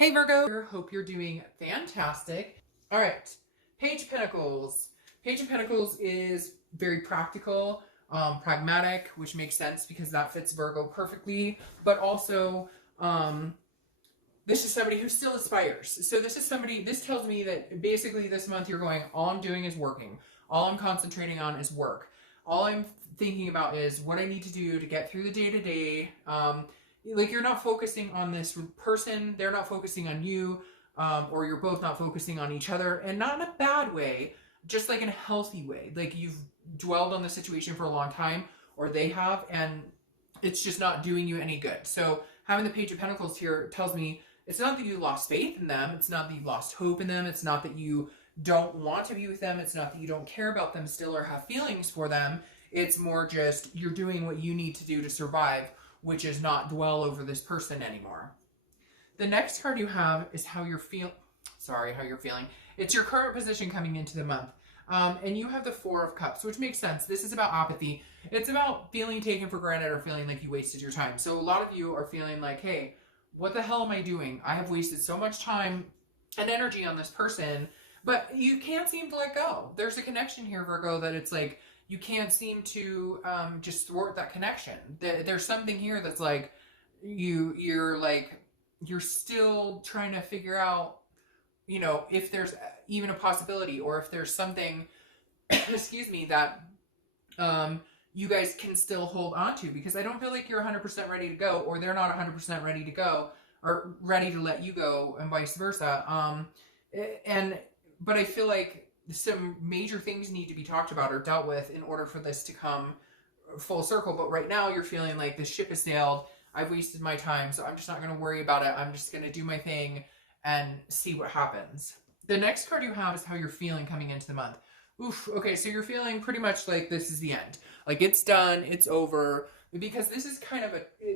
Hey Virgo, hope you're doing fantastic. All right, Page of Pentacles. Page of Pentacles is very practical, pragmatic, which makes sense because that fits Virgo perfectly, but also this is somebody who still aspires. So this tells me that basically this month you're going, all I'm doing is working. All I'm concentrating on is work. All I'm thinking about is what I need to do to get through the day-to-day. Like you're not focusing on this person, they're not focusing on you, or you're both not focusing on each other, and not in a bad way, just like in a healthy way. Like you've dwelled on the situation for a long time, or they have, and it's just not doing you any good. So having the Page of Pentacles here tells me it's not that you lost faith in them, it's not that you lost hope in them, it's not that you don't want to be with them, it's not that you don't care about them still or have feelings for them. It's more just you're doing what you need to do to survive, which is not dwell over this person anymore. The next card you have is how you're feeling. It's your current position coming into the month. And you have the Four of Cups, which makes sense. This is about apathy. It's about feeling taken for granted or feeling like you wasted your time. So a lot of you are feeling like, hey, what the hell am I doing? I have wasted so much time and energy on this person, but you can't seem to let go. There's a connection here, Virgo, that it's like, you can't seem to just thwart that connection. There's something here that's like, you're still trying to figure out, if there's even a possibility, or if there's something, excuse me, that you guys can still hold on to, because I don't feel like you're 100% ready to go, or they're not 100% ready to go, or ready to let you go, and vice versa. But I feel like some major things need to be talked about or dealt with in order for this to come full circle. But right now you're feeling like the ship has sailed. I've wasted my time, so I'm just not going to worry about it. I'm just going to do my thing and see what happens. The next card you have is how you're feeling coming into the month. Oof. Okay, so you're feeling pretty much like this is the end. Like it's done, it's over. Because this is kind of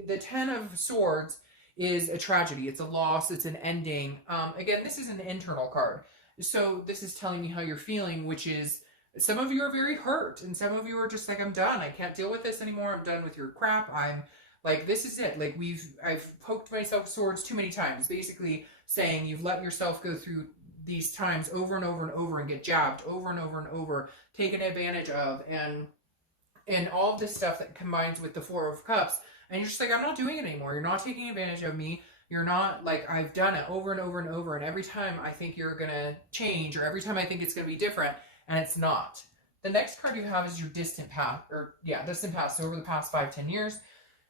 the Ten of Swords is a tragedy. It's a loss. It's an ending. Again, this is an internal card. So this is telling me how you're feeling, which is some of you are very hurt, and some of you are just like, I'm done. I can't deal with this anymore. I'm done with your crap. I'm like, this is it. Like I've poked myself swords too many times, basically saying you've let yourself go through these times over and over and over and get jabbed over and over and over, taken advantage of, and all of this stuff that combines with the Four of Cups. And you're just like, I'm not doing it anymore. You're not taking advantage of me. You're not like, I've done it over and over and over, and every time I think you're going to change, or every time I think it's going to be different, and it's not. The next card you have is your distant past, distant past. So over the past 5-10 years,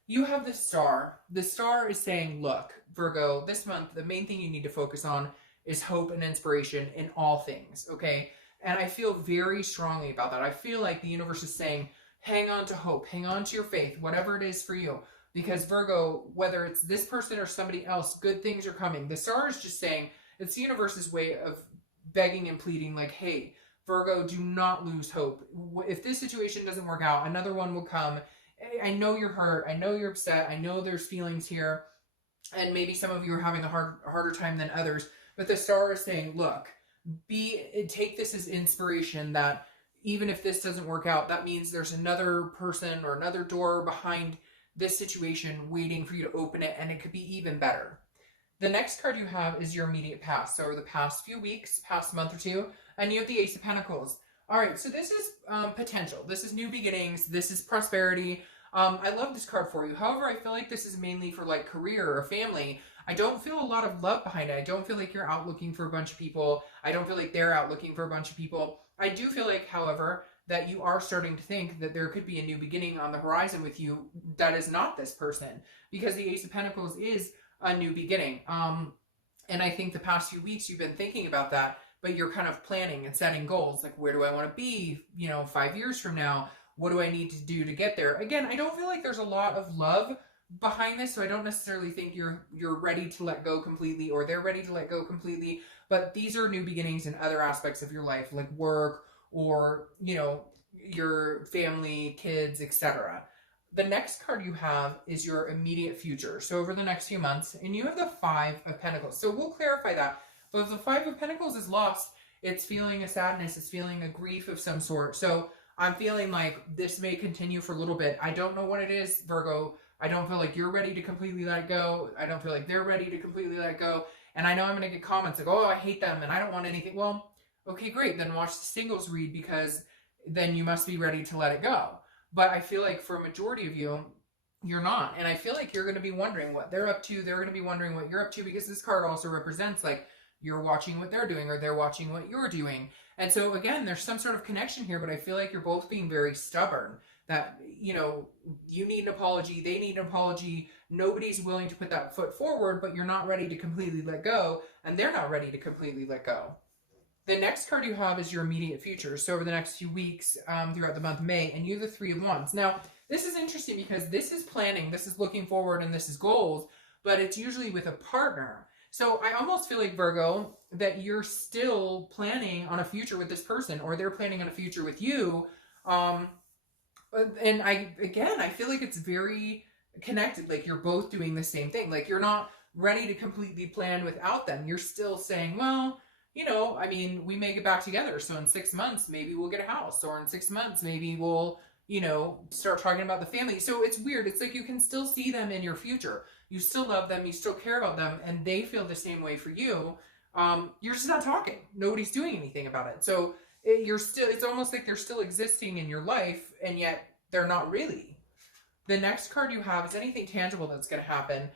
you have the Star. The Star is saying, look, Virgo, this month, the main thing you need to focus on is hope and inspiration in all things, okay? And I feel very strongly about that. I feel like the universe is saying, hang on to hope, hang on to your faith, whatever it is for you. Because Virgo, whether it's this person or somebody else, good things are coming. The Star is just saying, it's the universe's way of begging and pleading, like, hey, Virgo, do not lose hope. If this situation doesn't work out, another one will come. I know you're hurt. I know you're upset. I know there's feelings here. And maybe some of you are having a harder time than others. But the Star is saying, look, take this as inspiration that even if this doesn't work out, that means there's another person or another door behind this situation waiting for you to open it, and it could be even better. The next card you have is your immediate past. So over the past few weeks, past month or two, and you have the Ace of Pentacles. All right, so this is potential. This is new beginnings. This is prosperity. I love this card for you. However, I feel like this is mainly for like career or family. I don't feel a lot of love behind it. I don't feel like you're out looking for a bunch of people. I don't feel like they're out looking for a bunch of people. I do feel like, however, that you are starting to think that there could be a new beginning on the horizon with you that is not this person, because the Ace of Pentacles is a new beginning. And I think the past few weeks you've been thinking about that, but you're kind of planning and setting goals. Like, where do I want to be, 5 years from now? What do I need to do to get there? Again, I don't feel like there's a lot of love behind this, so I don't necessarily think you're ready to let go completely, or they're ready to let go completely. But these are new beginnings in other aspects of your life, like work, or, your family, kids, etc. The next card you have is your immediate future. So over the next few months, and you have the Five of Pentacles. So we'll clarify that. But if the Five of Pentacles is lost, it's feeling a sadness, it's feeling a grief of some sort. So I'm feeling like this may continue for a little bit. I don't know what it is, Virgo. I don't feel like you're ready to completely let it go. I don't feel like they're ready to completely let it go. And I know I'm going to get comments like, oh, I hate them and I don't want anything. Well, okay, great. Then watch the singles read, because then you must be ready to let it go. But I feel like for a majority of you, you're not. And I feel like you're going to be wondering what they're up to. They're going to be wondering what you're up to, because this card also represents like you're watching what they're doing or they're watching what you're doing. And so again, there's some sort of connection here, but I feel like you're both being very stubborn. That, you know, you need an apology, they need an apology. Nobody's willing to put that foot forward, but you're not ready to completely let go, and they're not ready to completely let go. The next card you have is your immediate future. So over the next few weeks, throughout the month of May, and you have the Three of Wands. Now, this is interesting because this is planning, this is looking forward, and this is goals, but it's usually with a partner. So I almost feel like, Virgo, that you're still planning on a future with this person, or they're planning on a future with you. And I feel like it's very connected. Like you're both doing the same thing. Like you're not ready to completely plan without them. You're still saying, well, you know, I mean, we may get back together. So in 6 months, maybe we'll get a house, or in 6 months, maybe we'll, you know, start talking about the family. So it's weird. It's like you can still see them in your future. You still love them. You still care about them. And they feel the same way for you. You're just not talking. Nobody's doing anything about it. So it's almost like they're still existing in your life, and yet they're not really. The next card you have is anything tangible that's going to happen.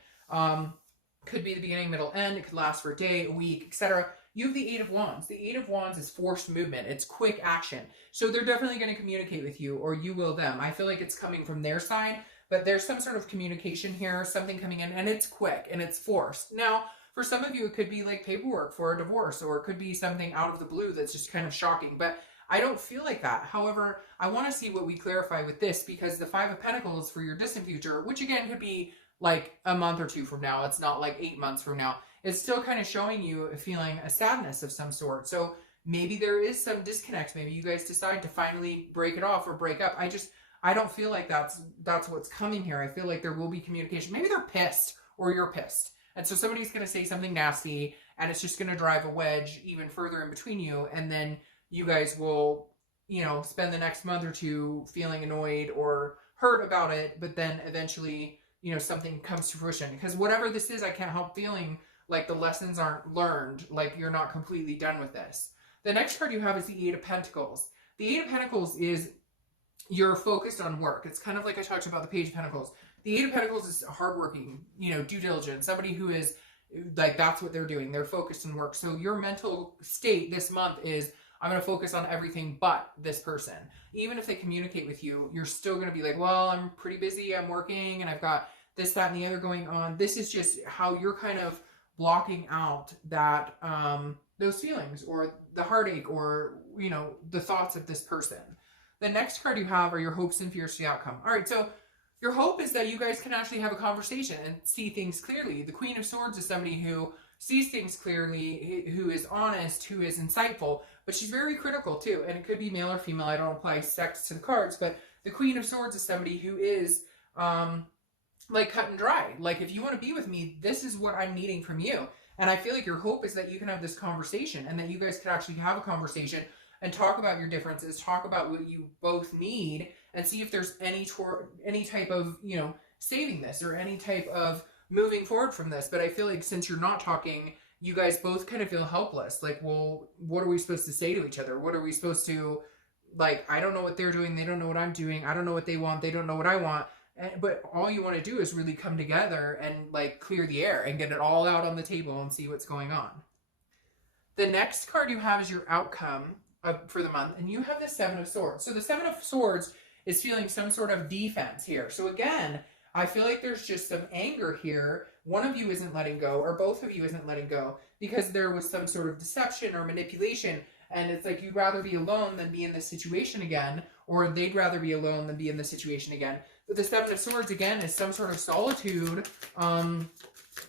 Could be the beginning, middle, end. It could last for a day, a week, etc. You have the Eight of Wands. The Eight of Wands is forced movement. It's quick action. So they're definitely going to communicate with you, or you will them. I feel like it's coming from their side, but there's some sort of communication here, something coming in, and it's quick and it's forced. Now, for some of you, it could be like paperwork for a divorce, or it could be something out of the blue that's just kind of shocking, but I don't feel like that. However, I want to see what we clarify with this, because the Five of Pentacles for your distant future, which again could be like a month or two from now, it's not like 8 months from now, it's still kind of showing you feeling a sadness of some sort. So maybe there is some disconnect. Maybe you guys decide to finally break it off or break up. I don't feel like that's what's coming here. I feel like there will be communication. Maybe they're pissed, or you're pissed. And so somebody's going to say something nasty, and it's just going to drive a wedge even further in between you. And then you guys will, you know, spend the next month or two feeling annoyed or hurt about it. But then eventually, you know, something comes to fruition. Because whatever this is, I can't help feeling like the lessons aren't learned. Like you're not completely done with this. The next card you have is the Eight of Pentacles. The Eight of Pentacles is you're focused on work. It's kind of like I talked about the Page of Pentacles. The Eight of Pentacles is hardworking, you know, due diligence, somebody who is like, that's what they're doing. They're focused on work. So your mental state this month is, I'm going to focus on everything but this person. Even if they communicate with you, you're still going to be like, well, I'm pretty busy. I'm working and I've got this, that, and the other going on. This is just how you're kind of blocking out that, those feelings or the heartache or, you know, the thoughts of this person. The next card you have are your hopes and fears for the outcome. All right. So your hope is that you guys can actually have a conversation and see things clearly. The Queen of Swords is somebody who sees things clearly, who is honest, who is insightful, but she's very critical too. And it could be male or female. I don't apply sex to the cards, but the Queen of Swords is somebody who is like cut and dry. Like, if you want to be with me, this is what I'm needing from you. And I feel like your hope is that you can have this conversation, and that you guys can actually have a conversation and talk about your differences, talk about what you both need, and see if there's any type of, you know, saving this or any type of moving forward from this. But I feel like since you're not talking, you guys both kind of feel helpless. Like, well, what are we supposed to say to each other? What are we supposed to, like, I don't know what they're doing. They don't know what I'm doing. I don't know what they want. They don't know what I want. But all you want to do is really come together and like clear the air and get it all out on the table and see what's going on. The next card you have is your outcome for the month, and you have the Seven of Swords. So the Seven of Swords is feeling some sort of defense here. So again, I feel like there's just some anger here. One of you isn't letting go, or both of you isn't letting go, because there was some sort of deception or manipulation. And it's like, you'd rather be alone than be in this situation again, or they'd rather be alone than be in this situation again. But the Seven of Swords, again, is some sort of solitude,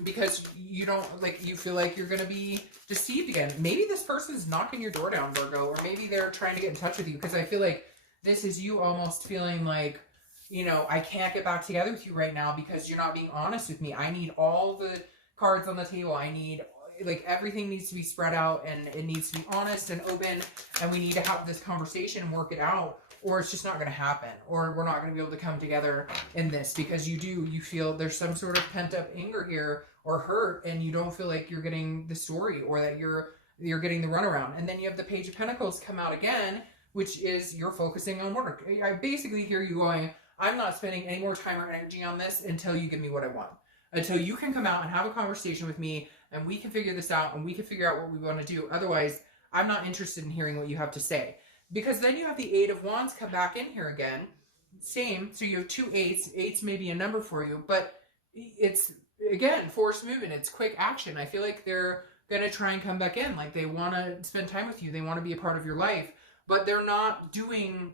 because you don't, like, you feel like you're going to be deceived again. Maybe this person's knocking your door down, Virgo, or maybe they're trying to get in touch with you, because I feel like this is you almost feeling like, you know, I can't get back together with you right now because you're not being honest with me. I need all the cards on the table. I need, like, everything needs to be spread out, and it needs to be honest and open, and we need to have this conversation and work it out, or it's just not going to happen, or we're not going to be able to come together in this, because you feel there's some sort of pent up anger here, or hurt, and you don't feel like you're getting the story, or that you're getting the runaround. And then you have the Page of Pentacles come out again, which is you're focusing on work. I basically hear you going, I'm not spending any more time or energy on this until you give me what I want. Until you can come out and have a conversation with me and we can figure this out and we can figure out what we want to do. Otherwise, I'm not interested in hearing what you have to say. Because then you have the Eight of Wands come back in here again. Same. So you have two eights. Eights may be a number for you, but it's, again, forced movement. It's quick action. I feel like they're going to try and come back in. Like they want to spend time with you. They want to be a part of your life, but they're not doing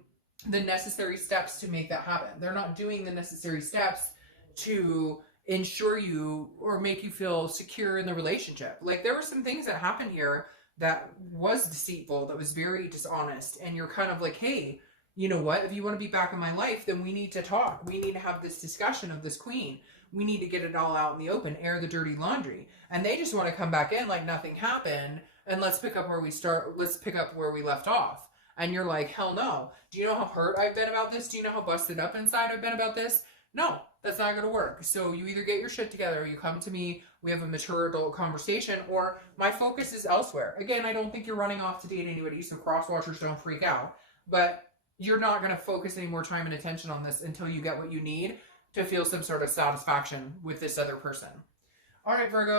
the necessary steps to make that happen. They're not doing the necessary steps to ensure you or make you feel secure in the relationship. Like there were some things that happened here that was deceitful, that was very dishonest, and you're kind of like, hey, you know what? If you want to be back in my life, then we need to talk. We need to have this discussion of this queen. We need to get it all out in the open, air the dirty laundry. And they just want to come back in like nothing happened, and let's pick up where we start. Let's pick up where we left off. And you're like, hell no. Do you know how hurt I've been about this? Do you know how busted up inside I've been about this? No, that's not going to work. So you either get your shit together, or you come to me, we have a mature adult conversation, or my focus is elsewhere. Again, I don't think you're running off to date anybody, so cross-watchers don't freak out. But you're not going to focus any more time and attention on this until you get what you need to feel some sort of satisfaction with this other person. All right, Virgo.